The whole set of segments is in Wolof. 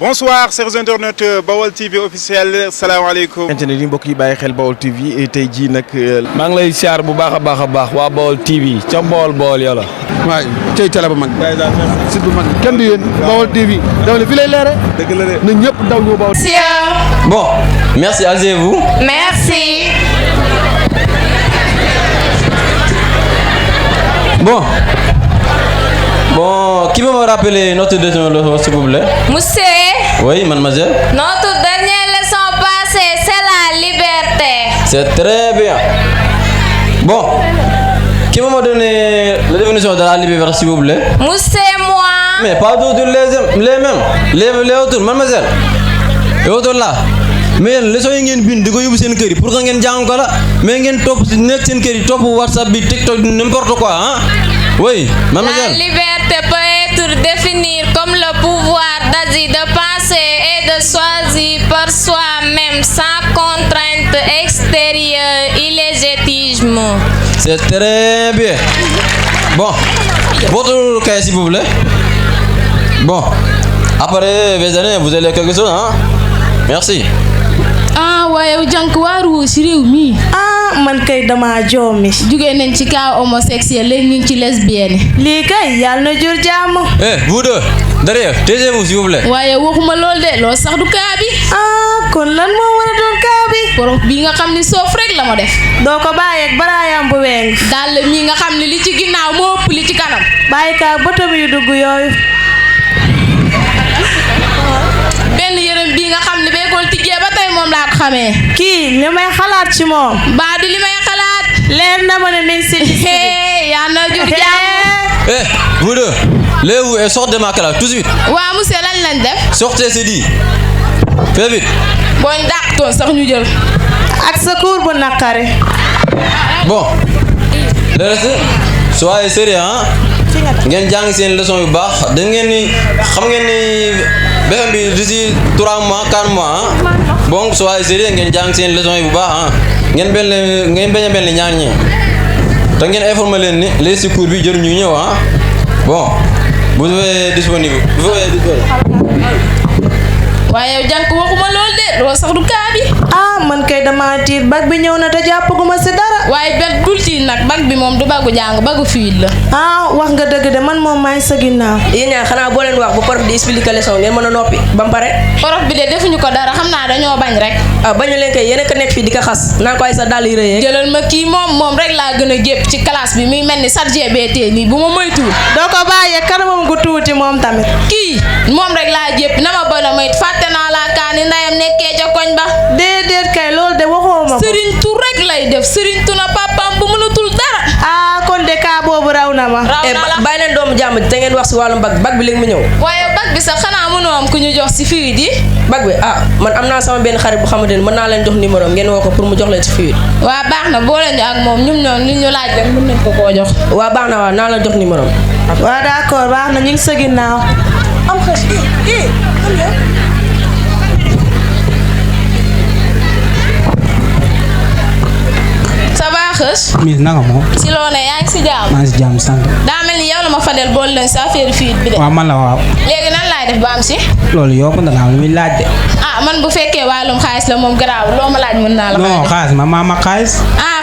Bonsoir chers internautes Baol TV officiel salaamaaleykum. internet yi mbokk yi bàyyi xel Baol TV tey jii nag. maa ngi lay siyaar bu baax a baax waa Baol TV ca Baol yàlla. waay tey télé bu mag. site bu mag kenn du yéen Baol TV daw la fi lay leere. dëgg la de na ñëpp daw ñëw Baol. Bon, merci, asseyez-vous. Merci. Bon, qui peut me rappeler notre dernière leçon, s'il vous plaît? Monsieur, Oui, mademoiselle. notre dernière leçon passée, c'est la liberté. C'est très bien. Bon, qui peut me donner la définition de la liberté, s'il vous plaît? Monsieur, moi. Mais pas tous les mêmes. Les autres, mademoiselle. Les autres là. Mais leçon yi ngeen bind di ko yóbbu seen kër yi pour que ngeen jàng ko la mais ngeen topp nekk seen kër yi topp WhatsApp bi TikTok n'importe quoi hein. Oui, mademoiselle. La liberté peut être définie comme le pouvoir d'agir, de penser et de choisir par soi-même sans contrainte extérieure illégitime. C'est très bien. Bon, votre cas s'il vous plaît. Bon, après les années, vous allez quelque chose, hein? Merci. ah waaye jànk waaru si réew mi. ah man kay dama joomi. jugee nañ ci cas homosexuel léegi ñu ngi ci lesbienne. lii kay yàlla na jur jàmm. Vous deux, derrière, taisez-vous s'il vous plaît. waaye waxuma lool de loolu sax du cas bi. ah kon lan moo war a doon kaa bi. prof bi nga xam ni soof rek la ma def. doo ko bàyyi ak baraayam bu weng. dàll mi nga xam ni li ci ginnaaw moo ëpp li ci kanam. bàyyi kaa bëtam yu dugg yooyu. benn yërëm bi nga xam ni béykool tijjee ba tey moom laa ko xamee. kii li may xalaat ci moom. baa du li may xalaat. leer na ma ne mi ngi si. yaa na jur jàmm. Vous deux, levez-vous et sortez de ma classe tout de suite. waa monsieur lañ lañ def. Sortez, c'est dit. Fais vite. boo ñu dàqtoon sax ñu jël. ak sa kuur bu naqari. Bon, le reste, soyez sérieux hein. ngeen jàng seen leçon yu baax da ngeen ni xam ngeen ni BFEM bi d'ici 3 mois 4 mois ah donc soyez sérieux ngeen jàng seen leçon yu baax ah ngeen bañ a mel ni ñaar ñi te ngeen informer leen ni les secours bi jël ñu ñëw ah bon vous êtes disponible waaye yow jànk waxuma lool de loolu sax du cas bi. ah man kay dama tiit bag bi ñëw na te jàppaguma si dara. waaye benn dul tiit nag bag bi moom du bagu jàng bagu fiit la. ah wax nga dëgg de man moom maay sa ginnaaw. yéen ñaar xanaa boo leen wax bu prof di expliquer leçon ngeen mën a noppi ba mu pare. prof bi de defuñu ko dara xam naa dañoo bañ rek. bañu leen kay yéen a ko nekk fii di ko xas naan ko ay sa dàll yu rëy. jëlal ma kii moom rek laa gën a jépp ci classe bi muy mel ni ChatGPT nii bu ma moytuwul. doo ko bàyyee kanamam gu tuuti moom tamit. kii moom rek laa jépp na ma boole moytu fàtte naa laa kaani ndayam nekkee ca koñ ba. déedéet kay loolu de waxoo ma ko. Serigne tu rek lay def Serigne tu na papaam bu mënatul dara. ah kon de kaa boobu raw na ma. raw na la bàyyi leen doomu jàmm te ngeen wax si wàllum bag bi léegi mu ñëw. waaye bag bi sax xanaa mënoo am ku ñu jox si fiit yi. bag bi man am naa sama benn xarit bu xamante ne mën naa leen jox numéro ngeen woo ko pour mu jox leen si fiit. waa baax na boole ñu ak moom ñun ñoom li ñu laaj rek mën nañ ko koo jox. waa baax na naa la jox numéro am. waa d'accord baax na ñu ngi sa ginnaaw. am xës xës. Miss nanga moom. si loo ne yaa ngi si jàmm. maa ngi si jàmm sant. daa mel ni yow la ma fadel boole leen si affaire fiit bi de. waaw man la waaw. léegi nan laay def ba am si. loolu yokku na nga lu muy laaj de. man bu fekkee wàllum xaalis la moom garaaw loo ma laaj mën naa la. non xaalis ma xaalis.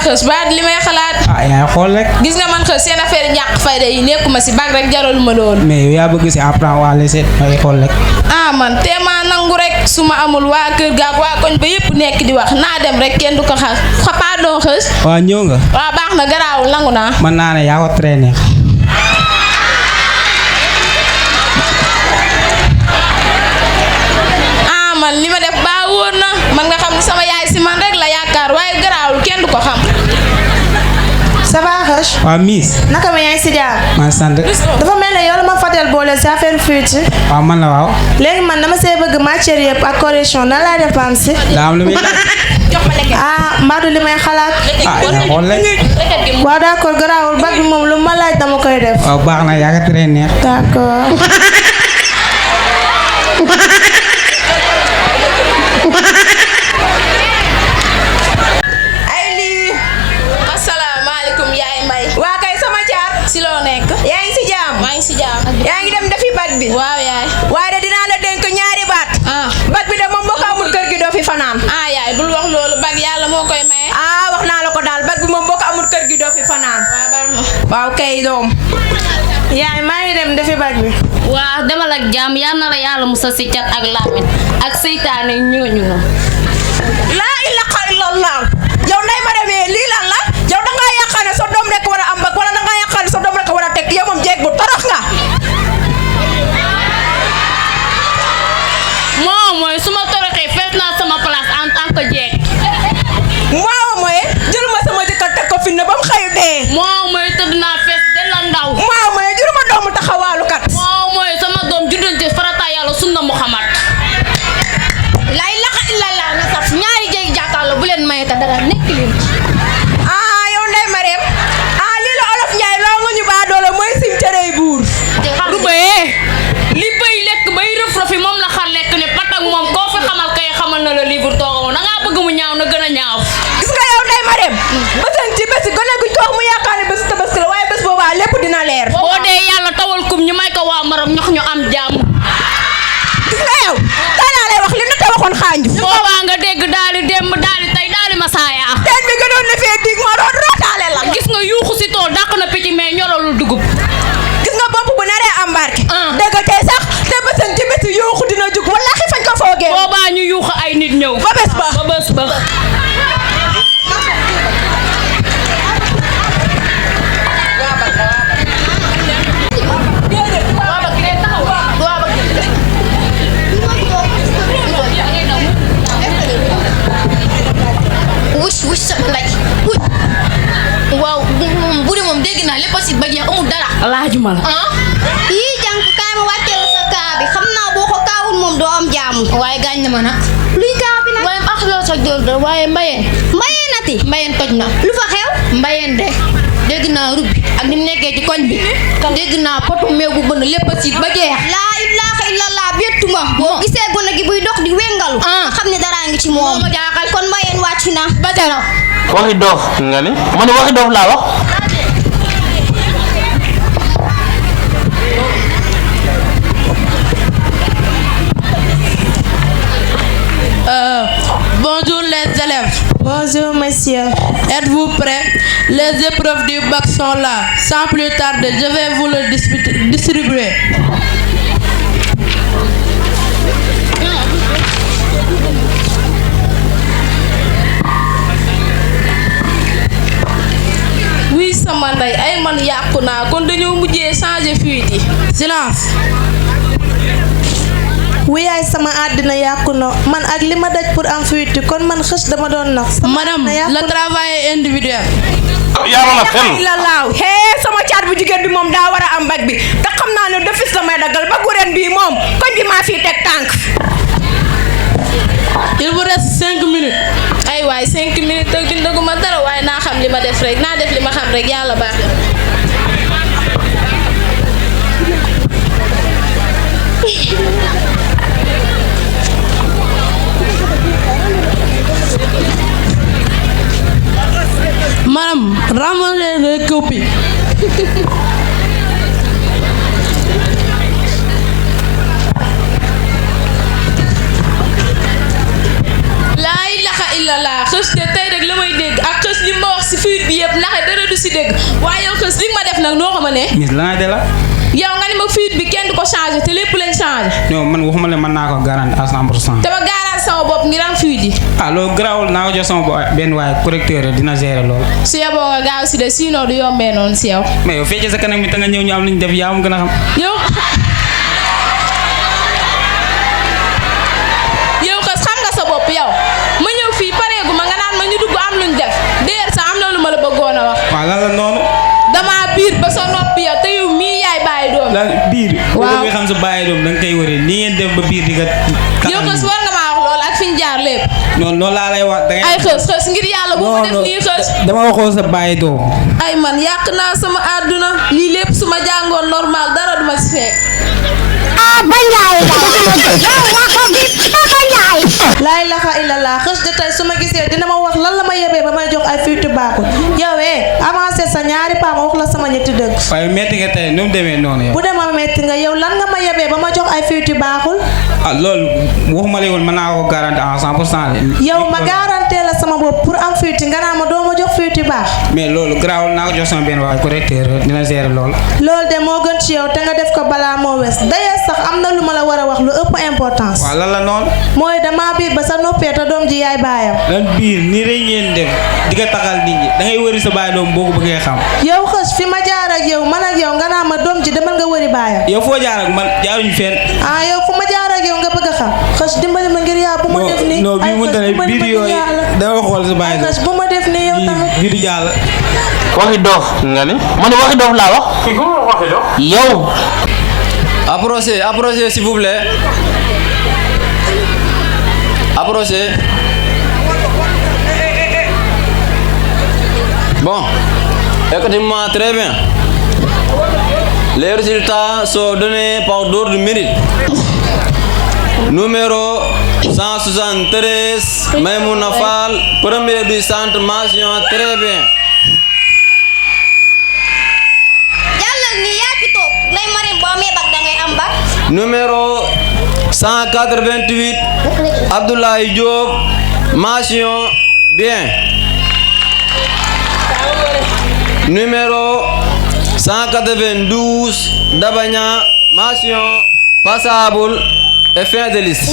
xës ba li may xalaat. yaay xool rek. gis nga man xës seen affaire ñàkk fayda yi nekkuma si bag rek jaraluma loolu. mais yow yaa bëgg si apprendre waa lycée may xool rek. man teema nangu rek su ma amul waa kër gaak waa koñ ba yëpp nekk di wax naa dem rek kenn du ko xaar xapaa doo xës. waaw ñëw nga. waaw baax na garaawul nangu naa. man naa ne yaa ko traîner. man li ma def baa wóor na man nga xam ne sama yaay si man rek la yaakaar waaye garaawul kenn du ko xam. ça va Xëch. waaw Miss. naka ma yaa ngi si jàmm. maa sant. dafa mel ne yow la ma fàtteel boole si affaire fuite. waaw man la waaw. léegi man dama see bëgg matière yëpp ak correction nan laa def am si. daa am lu muy Mbadu li may xalaat. yaa xool rek. waaw d'accord garaawul bag bi moom lu ma laaj dama koy def. waaw baax na yaa ko traîner. d'accord. si loo nekk. yaa ngi si jàmm. maa ngi si jàmm. yaa ngi dem defi bag bi. waaw yaay. waaye de dinaa la dénk ñaari baat. yàlla musal si cat ak làmmiñ ak seytaane ñooñu na. laa ilaha illallah yow nday ma demee lii lan la yow da ngaa yaakaar ne sa doom rek war a am bag wala da ngaa yaakaar ne sa doom rek war a teg yow moom jeeg bu torox nga. moo mooy su ma toroxee fees naa sama place en tant que jeeg. moo mooy jël ma sama jëkkër teg ko fi ne ba mu xëy dee. moo mooy tëdd naa fees de la ndaw. moo mooy jël ma doomu taxawaalukat. moo mooy sama doom juddante farata yàlla sunna Muhammad. la ilaha illallah na saf ñaari jeeg jàkkaarloo bu leen maye ta dara nekk leen. yow Ndeye Marème lii la olof Njaay loo nga ñu baa doole mooy sim cërey buur. du bayee li bay lekk bay rëf rëfi moom la xar lekk ne patak moom koo fi xamal kay xamal na la livre toogamoon da ngaa bëgg mu ñaaw na gën a ñaaw. gis nga yow Ndeye Marème bësan ci bési gone guñ toog mu yaakaar ne bésu tabaski la waaye bés boobaa lépp dina leer. boo dee yàlla tawal kum ñu may ko waa Maroc ñox ñu am jàmm. gis nga yow tey laa lay wax li nu te waxoon xaanju. boobaa nga dégg daal di démb daal di tey daal di masaaya. teen bi gënoon na fee dig ma doon rootaale la. gis nga yuuxu si tool dàq na picc mais ñoralul dugub. gis nga bopp bu naree embarqué. dégg nga tey sax te bësan ci bési yuuxu dina jug wallaahi fañ ko foogee. boobaa ñu yuuxu ay nit ñëw. ba bés ba ba bés ba. wush sa lay waaw bu dee moom dégg naa lépp si bëj amul dara. laajuma la. yii jànk kaay ma wàccee la sa kaa bi xam naa boo ko kaawul moom doo am jaamu. waaye gaañ na ma nag. luy kaaw bi nag. waaye ak loo sa jël de waaye mbayeen. mbayeen nati. mbayeen toj na. lu fa xew. mbayeen de dégg naa rubbi ak ni mu nekkee ci koñ bi. dégg naa potu meew bu bënn lépp a siit ba jeex. laa ilaaha illallah bettuma. boo gisee gone gi buy dox di wengalu. nga xam ne daraa ngi ci moom. ma jaaxal kon mbayeen wàcc na. ba jara. waxi doof nga ni man waxi doof laa wax. Bonjour les élèves. Bonjour monsieur. Êtes-vous prêts? Les épreuves du bac sont là. Sans plus tarder, je vais vous le distribuer. oui sama ndey ay man yàqu naa kon dañoo mujjee changer fuite yi. Silence. wuyaay sama àddina yàqu na man ak li ma daj pour am fuite kon man xës dama doon nax. Madame, le travail est individuel. yaa ma fen la laaw sama caat bu jigéen bi moom daa war a am bag bi te xam naa ne defis damay daggal ba ren bii moom koñ bi maa fii teg tànk. Il vous reste 5 minutes. ay waay 5 minutes ak bindaguma dara waaye naa xam li ma def rek naa def li ma xam rek yàlla baax na. Madame, ramenez les copies. laa ilaha illallah xës de tey rek la may dégg ak xës li ma wax si fuite bi yëpp ndax dara du si dégg waaye yow xës li ma def nag noo xam ne. Miss lan de la. yow nga ni ma fuite bi kenn du ko changé te lépp lañ changé. non man waxuma la mën naa ko garanti à 100%. te ma garanti sama bopp ngir am fuite yi. loolu garaawul naa ko jox sama benn waaye correcteur dina gérer loolu. su yeboo nga gaaw si de sinon du yombee noonu si yow. mais yow fekkee sa kanam mi te nga ñëw ñu am lu ñu def yaa ma gën a xam. yow xës xam nga sa bopp yow ma ñëw fii pareegu ma nga naan ma ñu dugg am luñ def déer sax am na lu ma la bëggoon a wax. waaw lan la noonu. damaa biir ba sa noppi yow te yow mii yaay bàyyi doom. lan biir. waaw boo xam sa bàyyi doom da nga koy wëree ni ngeen def ba biir di nga. yow xës war nga maa wax loolu ak fi ñu jaar lépp. non loolu laa lay wax. da ngay ay xës ngir yàlla bu ma def nii xës. dama waxoo sa bàyyi doom. ay man yàq naa sama àdduna lii lépp su ma jàngoon normal dara duma si fekk. laa ilaha illallah xës de tey su ma gisee dina ma wax lan la ma yebee ba may jox ay fuite baaxul yow avancé sa ñaari pas ma wax la sama ñetti dëgg. waaye metti nga tey nu mu demee noonu yow. bu dema metti nga yow lan nga ma yebee ba ma jox ay fuite baaxul. ah loolu waxuma la woon mën naa ko garanti à 100%. yow ma garanté la sama bopp pour am fuite nga naa ma doo ma jox fuite baax. mais loolu garaawul naa ko jox sama benn waay correcteur dina gérer loolu. loolu de moo gën ci yow te nga def ko balaa moo wees d'ailleurs sax am na lu ma la war a wax lu ëpp importance. waaw lan la noonu. mooy damaa biir ba sa noppee te doom ji yaay baayam. lan biir nii rek ngeen def di nga taxal nit ñi da ngay wëri sa baay doom boo ko bëggee xam. yow xës fi ma jaar ak yow man ak yow nga naa ma doom ji demal nga wëri baayam. yow foo jaar ak man jaaruñu fenn. ah yow fu ma jaar ak yow nga bëgg a xam xës dimbali ma ngir yaa bu ma def nii. non bii mënta ne biir yooyu danga xool sa baay doom. xës bu ma def nii yow tamit. biir jàll. waxi dof nga ni man waxi dof laa wax. kii ku ma waxi dof. yow. Approchez s'il vous plaît. Approchez. Bon, écoutez-moi très bien. Les résultats sont donnés par ordre de mérite. Numéro 173, Maïmouna Fall, premier du centre, mention très bien. Numéro 188, Abdoulaye Diop, mention bien. Numéro 192, Dabagna, mention passable et fin de liste.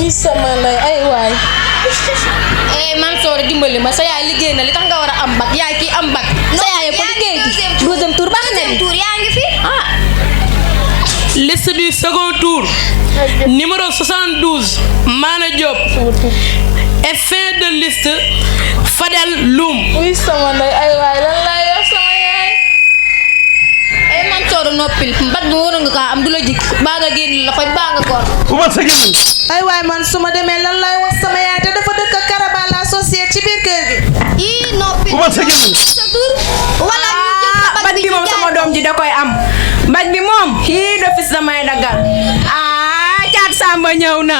Mansour dimbali ma sa yaay liggéey na li tax nga war a am bac yaay kii am bac sa yaay ko liggéey ji deuxième tour baax na tour yaa ngi fi Liste du second tour. Numéro 72, Mana Diop. Et fin de liste, Fadel Loum. Oui, sama ndey ay waay lan laa yor sama yaay. Mansour noppil mbag bi waroon nga kaa am du la jik baa nga génn la koy baa nga góor. Umal sa gémmiñ. ay waay man su ma demee lan lay wax sama yaay te dafa dëkk Karaba la société ci biir kër gi. ii noppil. Umal sa gémmiñ. sa tur wala ñu jël bag bi moom sama doom ji da koy am. Bag bi moom hii dofis damay daggal. Caat Samba ñëw na.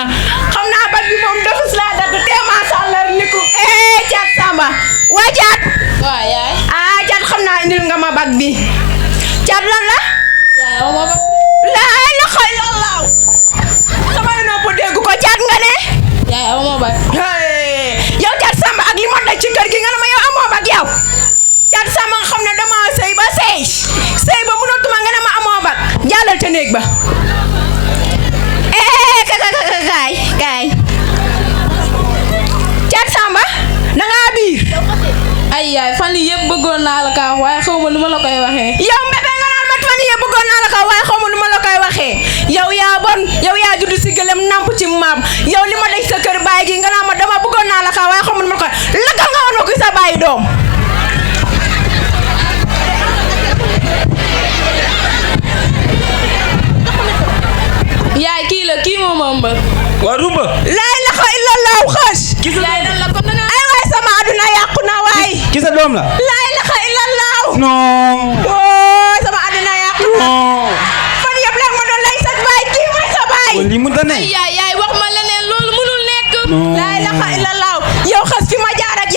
Xam naa bag bi moom dofis laa dagg teema sàllar niku. Caat Samba. Waa Caat. Waa yaay. Caat xam naa indil nga ma bag bi. Caat lan la? Yaay aw ma bag. Laa ilaha illallah. Samay nopp dégg ko Caat nga ne? Yaay aw ma bag. Yow Caat Samba ak li ma daj ci kër gi nga ne ma yow amoo bag yow. Caat Samba nga xam ne dama sëy ba sëy ba mënatuma nga ne ma amoo bag jàllal ca néeg ba kaay Caat Samba dangaa biir ay yaay fan yii yëpp bëggoon naa la kaa waaye xaw ma nu ma la koy waxee. yow mbébé nga naan ma fan yii yëpp bëggoon naa la kaa waaye xaw ma nu ma la koy waxee yow yaa bon yow yaa judd si gëlëm namp ci maam yow li ma daj sa kër baay gi nga naan ma dama bëggoon naa la kaa waaye xaw ma nu ma la koy lakkal nga woon ma ko sa baay doom yaay kii la kii moo ma ëmbal. waa Rumba. laa ilaha illallah xës. yaay lan la kon da nga. ay waay sama aduna yàqu na waay. ki sa doom la. laa ilaha illallah. non. wóoy sama aduna yàqu na. non. fan yëpp la ma doon lay sa baay kii mooy sa baay. lii mënta ne. ay yaay wax ma leneen loolu mënul nekk. laa ilaha illallah yow xës fi ma jaar ak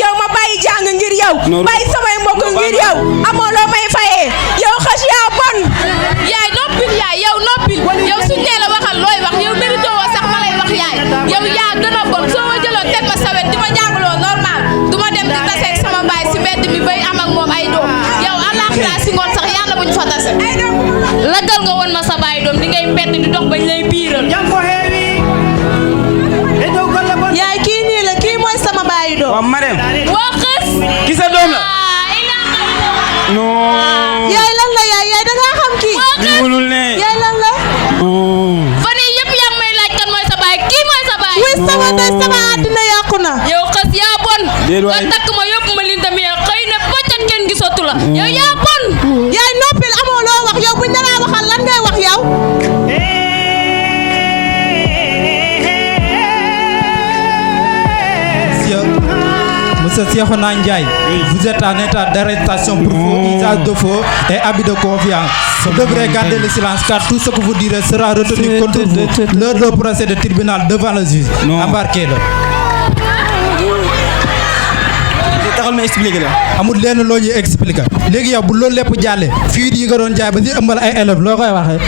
yow ma bàyyi jàng ngir yow. bàyyi samay mbokk ngir yow. amoo loo may fayee. yow xës yaa bon. yaay noppil yaay yow noppil yow suñ nee la waxal looy wax yow mérito woo sax ma lay wax yaay yow yaa gën a bon soo ma jëloon teg ma sawet di ma jàngaloo normal du ma dem di taseeg sama baay si mbedd mi bay am ak moom ay doom yow àllaaxira si ngoon sax yàlla buñ fa tase lagal nga woon ma sa baay doom di ngay mbedd di dox bañ lay biiral yaay kii nii la kii mooy sama baay doom. waaw Marème. waa xës ki sa doom la. non. yaay lan la yaay da ngaa xam kii. lii mënul ne. yaay lan la. fan yii yëpp yaa ngi may laaj kan mooy sa baay kii mooy sa baay. wuy sama ndey sama àddina yàqu na. yow xës yaa bon. déedéet waay nga takk ma yóbbu ma lii tamit xëy na bëccëg kenn gisatu la. yow yaa bon. yaay noppil amoo loo wax yow buñ la waxal lan ngay wax yow. Monsieur Cheikhouna Ndiaye, vous êtes en état d'arrestation pour faux usage de faux et abus de confiance. Vous devrez garder le silence car tout ce que vous direz sera retenu contre vous lors du procès de tribunal devant le juge. Embarquez-le. taxal ma expliquer la. amul lenn loo ñuy expliquer. léegi yow bu loolu lépp jàllee fii yi nga doon jaay ba di ëmbal ay élèves loo koy waxee.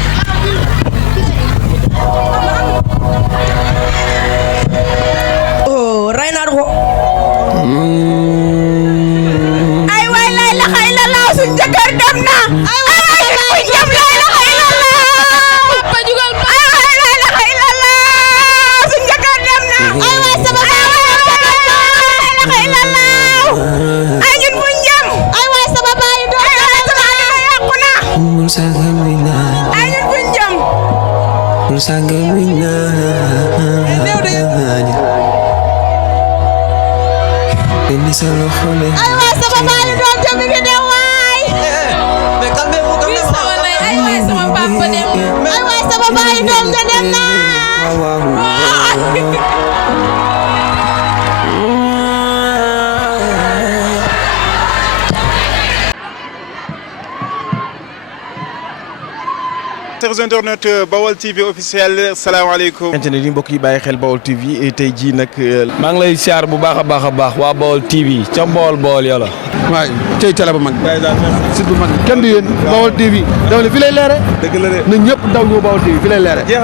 ay waay sama baayu doom te mi ngi dem waay. mais calmez-vous, calmez-vous. ay waay sama papa dem. ay waay sama baayu doom te dem na. chers internautes Baol TV officiel salaamaaleykum. internet yi mbokk yi bàyyi xel Baol TV tey jii nag maa ngi lay siyaar bu baax a baax waa Baol TV ca bool ya la. waay tey télé bu mag. site bu mag kenn du yéen Baol TV. dama ne fi lay leere. dëgg la de. na ñëpp daw ñëw Baol TV fi lay leere.